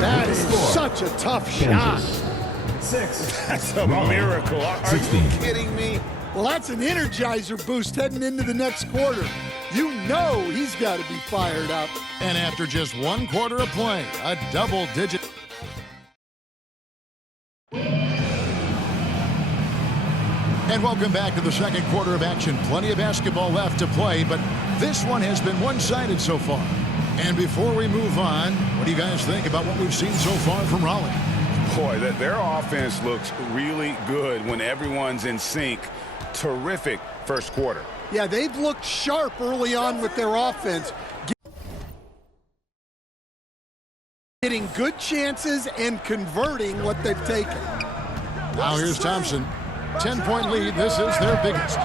That is such a tough shot. That's a miracle. Are you kidding me? Well, that's an energizer boost heading into the next quarter. You know he's got to be fired up. And after just one quarter of play, a double-digit. And welcome back to the second quarter of action. Plenty of basketball left to play, but this one has been one-sided so far. And before we move on, what do you guys think about what we've seen so far from Raleigh? Boy, their offense looks really good when everyone's in sync. Terrific first quarter. Yeah, they've looked sharp early on with their offense. Getting good chances and converting what they've taken. Now here's Thompson. 10-point lead. This is their biggest.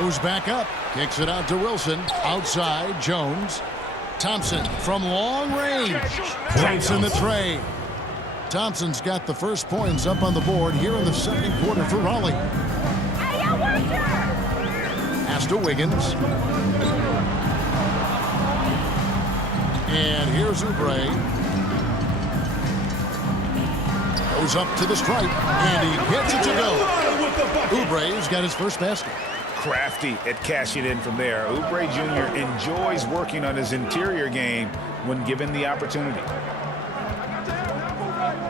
Moves back up. Kicks it out to Wilson. Outside, Jones. Thompson from long range. Thompson the tray. Thompson's got the first points up on the board here in the second quarter for Raleigh. Pass to Wiggins. And here's Oubre. Goes up to the stripe, and he gets it to go. Oubre's got his first basket. Crafty at cashing in from there. Oubre Jr. enjoys working on his interior game when given the opportunity.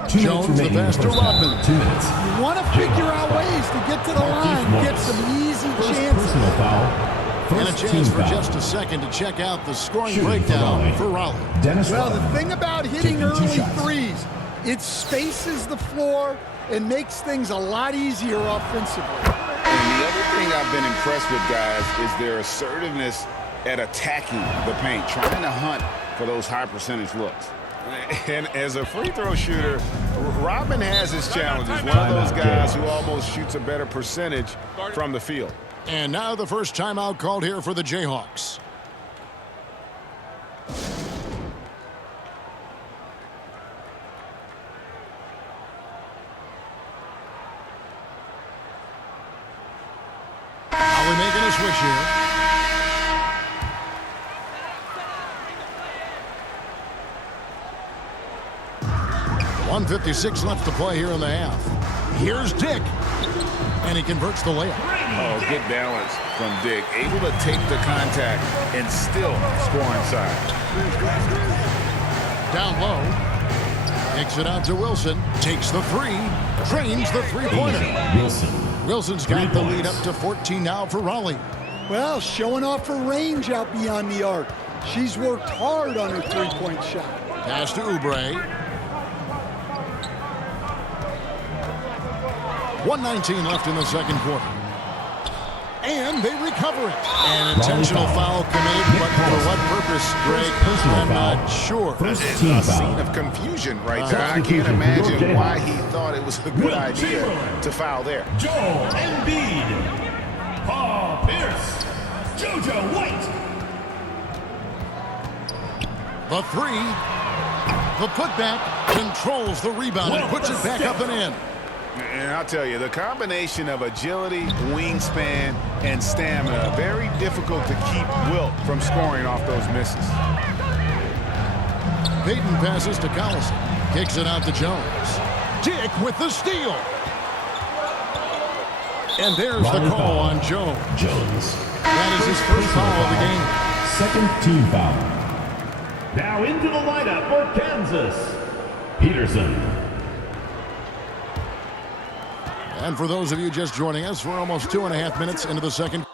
Jones, the pass to Rodman. 2 minutes. You want to figure out ways to get to the line, get some easy chances. Personal foul. And a First chance team for foul. just a second to check out the scoring Shooting breakdown for for Raleigh. Dennis Well, the Rodman. thing about hitting Taking 2 early shots. threes, it spaces the floor and makes things a lot easier offensively. And the other thing I've been impressed with, guys, is their assertiveness at attacking the paint, trying to hunt for those high percentage looks. And as a free throw shooter, Rodman has his challenges. One of those guys who almost shoots a better percentage from the field. And now the first timeout called here for the Jayhawks. Are we making a switch here? .156 left to play here in the half. Here's Dick. And he converts the layup. Oh, good balance from Dick. Able to take the contact and still score inside. Down low. Kicks it out to Wilson. Takes the three. Trains the three-pointer. Wilson. Wilson's got the lead up to 14 now for Raleigh. Well, showing off her range out beyond the arc. She's worked hard on her three-point shot. Pass to Oubre. 1:19 left in the second quarter. And they recover it. An intentional foul committed, but for what purpose, Greg? I'm not sure. First It's team a foul. scene of confusion right there. I can't imagine why he thought it was a good idea to foul there. Joel Embiid, Paul Pierce, JoJo White. The three. The putback controls the rebound and puts it back up and in. And I'll tell you, the combination of agility, wingspan, and stamina, very difficult to keep Wilt from scoring off those misses. Payton passes to Collison. Kicks it out to Jones. Dick with the steal. And there's the call on Jones. Jones. That is his first foul of the game. Second team foul. Now into the lineup for Kansas, Peterson. And for those of you just joining us, we're almost 2.5 minutes into the second.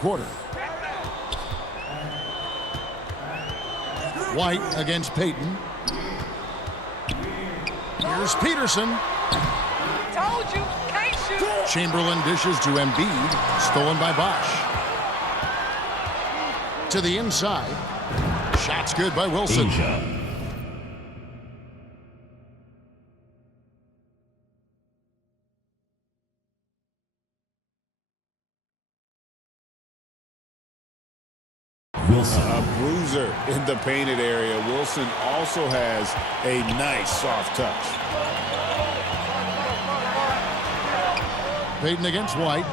quarter. White against Payton. Here's Peterson. Told you, can't shoot. Chamberlain dishes to Embiid. Stolen by Bosch. To the inside. Shot's good by Wilson. Asia. Wilson. A bruiser in the painted area. Wilson also has a nice soft touch. Payton against White.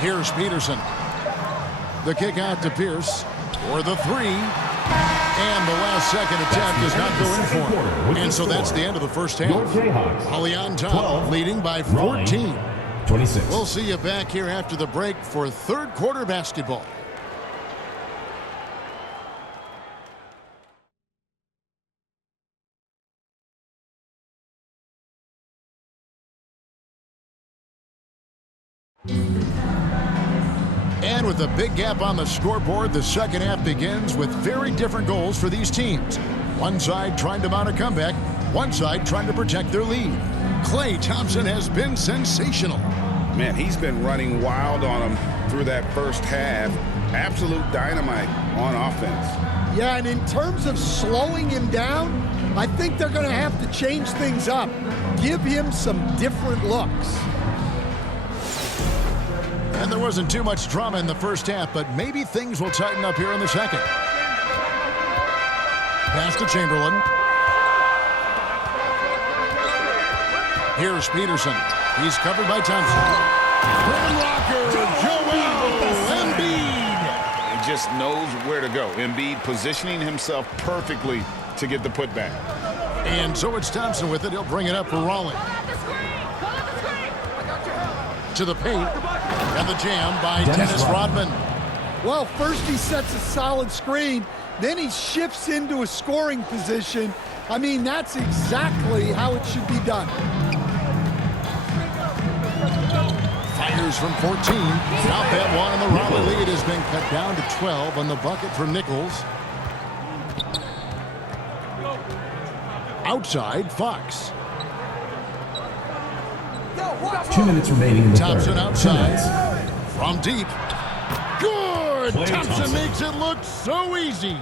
Here's Peterson. The kick out to Pierce for the three. And the last second attempt does not go in for him. And so that's the end of the first half. Your Jayhawks. Holly on top, 12, leading by Raleigh, 14. 26. We'll see you back here after the break for third quarter basketball. And with a big gap on the scoreboard, the second half begins with very different goals for these teams. One side trying to mount a comeback, one side trying to protect their lead. Klay Thompson has been sensational. Man, he's been running wild on him through that first half. Absolute dynamite on offense. Yeah, and in terms of slowing him down, I think they're going to have to change things up. Give him some different looks. And there wasn't too much drama in the first half, but maybe things will tighten up here in the second. Pass to Chamberlain. Here's Peterson. He's covered by Thompson. Rim rocker, Joel Embiid. He just knows where to go. Embiid positioning himself perfectly to get the putback. And so it's Thompson with it. He'll bring it up for Raleigh. To the paint. And the jam by Dennis Rodman. Well, first he sets a solid screen, then he shifts into a scoring position. I mean, that's exactly how it should be done. Fires from 14. Not that one, and the Raleigh lead has been cut down to 12 on the bucket for Nichols. Outside, Fox. 2 minutes remaining in the Thompson third. outside. From deep. Good! Klay Thompson Thompson. makes it look so easy.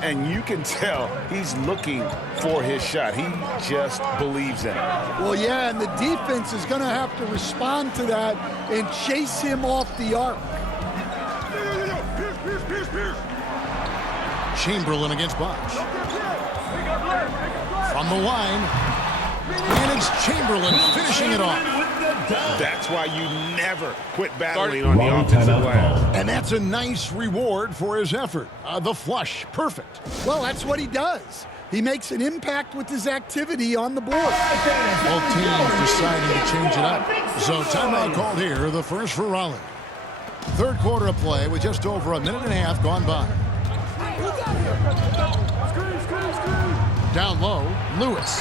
And you can tell he's looking for his shot. He just believes in it. Well, yeah, and the defense is going to have to respond to that and chase him off the arc. Chamberlain against Bosch. From the line. And it's Chamberlain finishing it off. That's why you never quit battling on the Wrong offensive timeout glass. call. And that's a nice reward for his effort. The flush, perfect. Well, that's what he does. He makes an impact with his activity on the board. Both teams deciding to change it up. So timeout called here, the first for Raleigh. Third quarter of play with just over a minute and a half gone by. Down low, Lewis.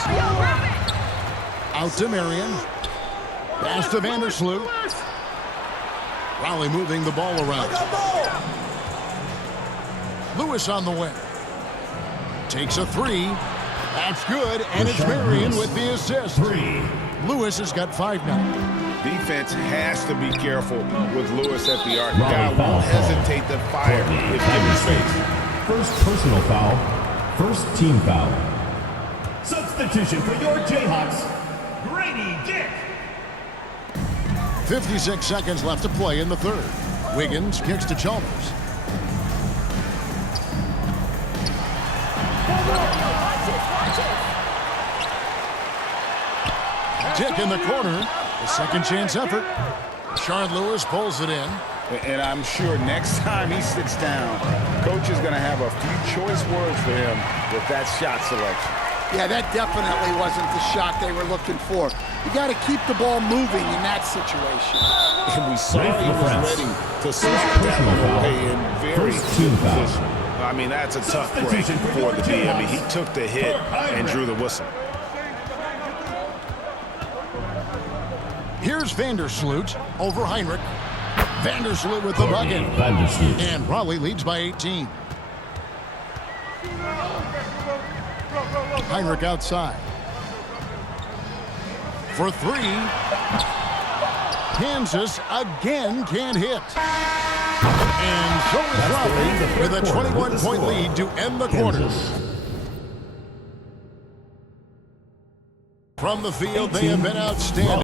Out to Marion. Pass to Vandersloot. Raleigh moving the ball around. Lewis on the wing. Takes a three. That's good, and it's Marion with the assist. 3. Lewis has got 5 now. Defense has to be careful with Lewis at the arc. Raleigh Guy foul won't call. hesitate to fire if given space. First personal foul. First team foul. Substitution for your Jayhawks. Grady Dick. 56 seconds left to play in the third. Wiggins kicks to Chalmers. Dick in the corner. A second chance effort. Shard Lewis pulls it in. And I'm sure next time he sits down, coach is going to have a few choice words for him with that shot selection. Yeah, that definitely wasn't the shot they were looking for. You got to keep the ball moving in that situation. And we saw Ready he for was France. ready to First slide personal that foul. away in very First good team foul. position. I mean, that's a tough break Substitution for for your the D. I mean, he Jayhawks. took the hit and drew the whistle. Here's Vandersloot over Heinrich. Vandersloot with the bucket. Vandersloot. And Raleigh leads by 18. Heinrich outside. For three. Kansas again can't hit. And so is Raleigh with a 21-point lead to end the quarter. From the field, they have been outstanding.